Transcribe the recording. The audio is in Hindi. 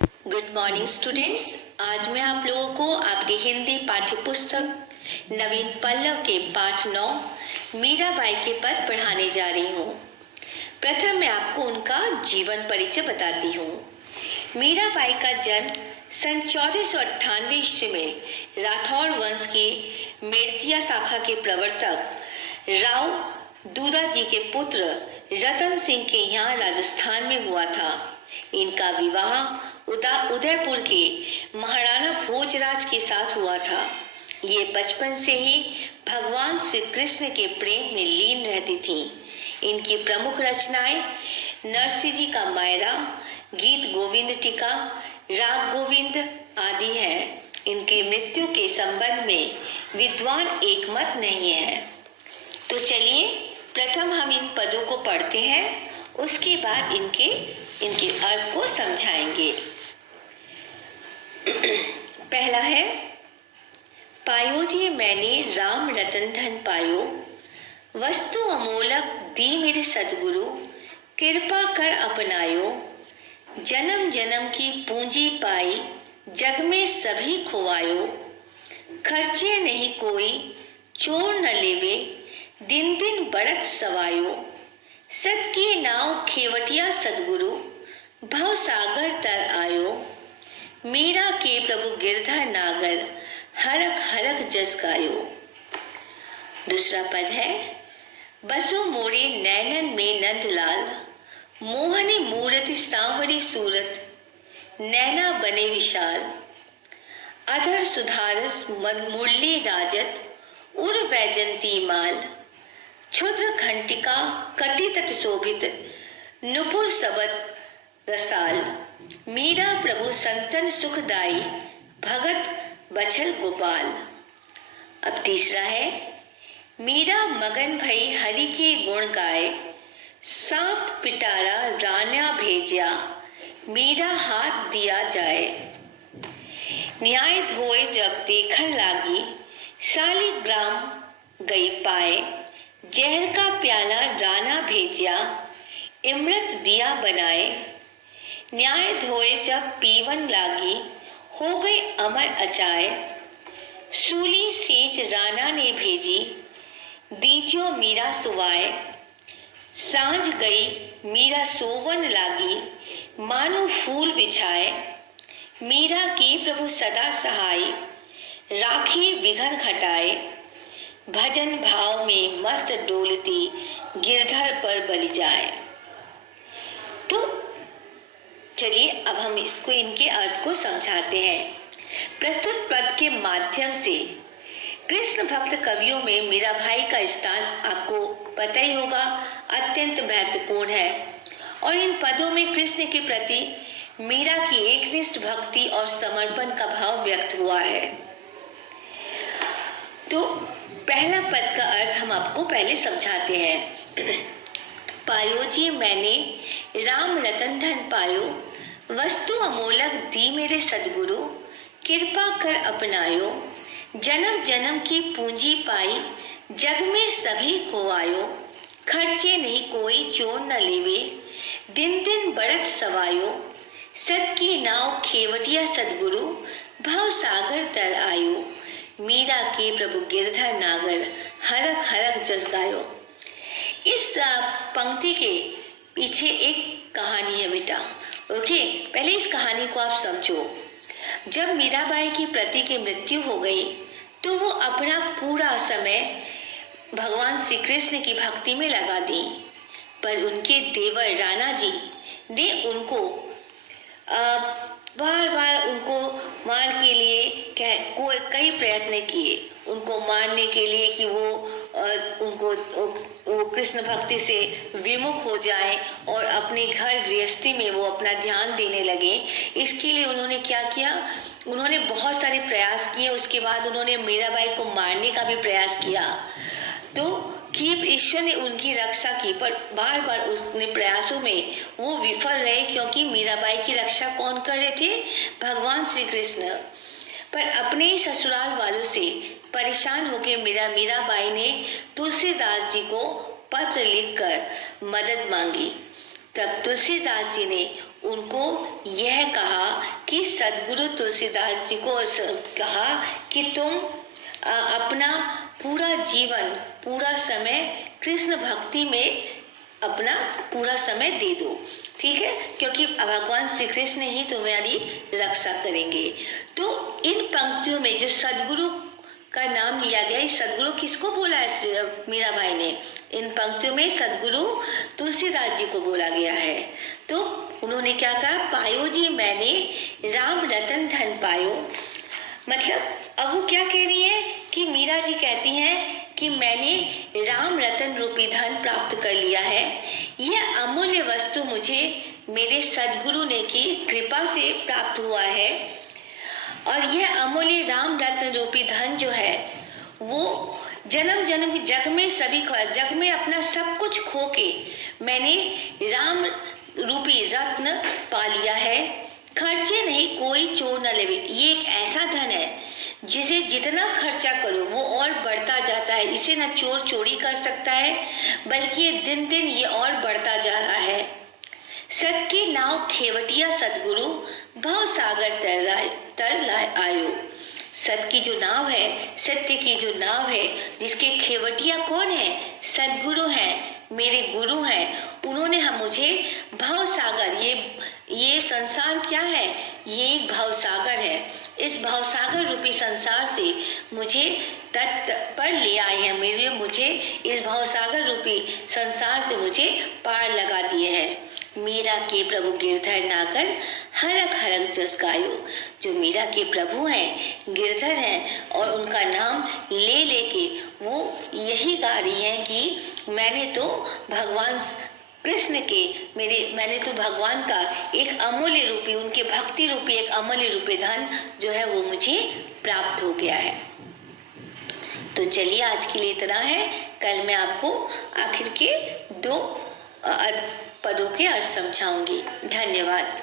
Good morning students. आज मैं आप लोगों को आपके हिंदी पाठ्य पुस्तक नवीन पल्लव के पाठ 9 मीराबाई के पद पढ़ाने जा रही हूँ। प्रथम मैं आपको उनका जीवन परिचय बताती हूँ। मीराबाई का जन्म सन 1498 ईस्वी में राठौड़ वंश की मेड़तिया शाखा के प्रवर्तक राव दूधा जी के पुत्र रतन सिंह के यहाँ राजस्थान में हुआ था। इनका विवाह उदयपुर के महाराणा भोजराज के साथ हुआ था। ये बचपन से ही भगवान श्री कृष्ण के प्रेम में लीन रहती थीं। इनकी प्रमुख रचनाएं नरसिंह जी का मायरा, गीत गोविंद टीका, राग गोविंद आदि हैं। इनकी मृत्यु के संबंध में विद्वान एकमत नहीं है। तो चलिए प्रथम हम इन पदों को पढ़ते हैं, उसके बाद इनके अर्थ को समझाएंगे। पहला है, पायो जी मैंने राम रतन धन पायो, वस्तु अमोलक दी मेरे सतगुरु, कृपा कर अपनायो, जन्म जन्म की पूंजी पाई, जग में सभी खुआयो, खर्चे नहीं कोई चोर न लेवे, दिन दिन बढ़त सवायो, सत की नाव खेवटिया सदगुरु, भव सागर तर आयो, मीरा के प्रभु गिरधर नागर, हरक हरक जस गायो। दूसरा पद है, बसो मोरे नैनन में नंदलाल, मोहनी मूरति सांवरी सूरत, नैना बने विशाल, अधर सुधारस मुरली राजत, उर वैजंती माल, क्षुद्र घंटिका कटी तट शोभित, नुपुर सबत रसाल, मीरा प्रभु संतन सुखदाई, भगत बछल गोपाल। अब तीसरा है, मीरा मगन भई हरि के गुण गाए, सांप पिटारा राना भेजा, मीरा हाथ दिया जाए, न्याय धोए जब देखन लागी, शालिग्राम गई पाए, जहर का प्याला राना भेजा, इमृत दिया बनाए, न्याय धोए जब पीवन लागी, हो गई अमर अचाए, सूली सेज राणा ने भेजी, दीजियो मीरा सुवाए, सांझ गई मीरा सोवन लागी, मानो फूल बिछाए, मीरा के प्रभु सदा सहाय, राखी विघन घटाए, भजन भाव में मस्त डोलती, गिरधर पर बलि जाए। तो चलिए अब हम इसको इनके अर्थ को समझाते हैं। प्रस्तुत पद के माध्यम से कृष्ण भक्त कवियों में मीराबाई का स्थान आपको पता ही होगा, अत्यंत महत्वपूर्ण है। और इन पदों में कृष्ण के प्रति मीरा की एकनिष्ठ भक्ति और समर्पण का भाव व्यक्त हुआ है। तो पहला पद का अर्थ हम आपको पहले समझाते हैं। पायो जी मैंने राम रतन धन पायो, वस्तु अमोलक दी मेरे सदगुरु, कृपा कर अपनायो, जन्म जन्म की पूंजी पाई, जग में सभी खोआयो, खर्चे नहीं कोई चोर न लेवे, दिन दिन बढ़त सवायो, सत की नाव खेवटिया सदगुरु, भव सागर तर आयो, मीरा के प्रभु गिरधर नागर, हरक हरक जस गायो। इस पंक्ति के पीछे एक कहानी है बेटा। ओके, पहले इस कहानी को आप समझो। जब मीराबाई की पति की मृत्यु हो गई तो वो अपना पूरा समय भगवान श्री कृष्ण की भक्ति में लगा दी, पर उनके देवर राणा जी ने उनको बार बार उनको मार के लिए कई प्रयत्न किए, उनको मारने के लिए कि वो कृष्ण भक्ति से विमुख हो जाए और अपने घर गृहस्थी में वो अपना ध्यान देने लगे। इसके लिए उन्होंने क्या किया, उन्होंने बहुत सारे प्रयास किए। उसके बाद उन्होंने मीराबाई को मारने का भी प्रयास किया, तो कि ईश्वर ने उनकी रक्षा की, पर बार बार उसने प्रयासों में वो विफल रहे, क्योंकि मीराबाई की रक्षा कौन कर रहे थे, भगवान श्री कृष्ण। पर अपने ही ससुराल वालों से परेशान होकर मीराबाई ने तुलसीदास जी को पत्र लिखकर मदद मांगी। तब तुलसीदास जी ने उनको यह कहा कि सदगुरु तुलसीदास जी को कहा कि तुम अपना पूरा जीवन, पूरा समय कृष्ण भक्ति में अपना पूरा समय दे दो, ठीक है, क्योंकि भगवान श्री कृष्ण ही तुम्हारी रक्षा करेंगे। तो इन पंक्तियों में जो सदगुरु का नाम लिया गया, सदगुरु किसको बोला है मीराबाई ने? इन पंक्तियों में सदगुरु तुलसीदास जी को बोला गया है। तो उन्होंने क्या कहा? पायो जी मैंने राम रतन धन पायो। मतलब अब वो क्या कह रही है कि मीरा जी कहती हैं कि मैंने राम रतन रूपी धन प्राप्त कर लिया है। यह अमूल्य वस्तु मुझे मेरे सदगुरु ने की कृपा से प्राप्त हुआ है, और यह अमूल्य राम रत्न रूपी धन जो है वो जन्म जन्म जग में जग में अपना सब कुछ खो के मैंने राम रूपी रत्न पा लिया है। खर्चे नहीं कोई चोर न लेवे। ये एक ऐसा धन है जिसे जितना खर्चा करो वो और बढ़ता जाता है। इसे न चोर चोरी कर सकता है, बल्कि ये दिन दिन ये और बढ़ता जा रहा है। सत की नाव खेवटिया सतगुरु भव सागर तर आयो। सत की जो नाव है, सत्य की जो नाव है, जिसके खेवटिया कौन है? सदगुरु है, मेरे गुरु हैं। उन्होंने हम मुझे भव सागर, ये संसार क्या है? ये एक भव सागर है। इस भव सागर रूपी संसार से मुझे तट पर ले आए हैं। मुझे इस भव सागर रूपी संसार से मुझे पार लगा दिए हैं। मीरा के प्रभु गिरधर नागर हरक हरक जस गायो। जो मीरा के प्रभु हैं, गिरधर हैं, और उनका नाम ले लेके वो यही गा रही हैं कि मैंने तो भगवान कृष्ण के मैंने तो भगवान का एक अमूल्य रूपी, उनके भक्ति रूपी एक अमूल्य रूपी धन जो है वो मुझे प्राप्त हो गया है। तो चलिए आज के लिए इतना है। कल मैं आपको आखिर के 2 पदों के अर्थ समझाऊंगी। धन्यवाद।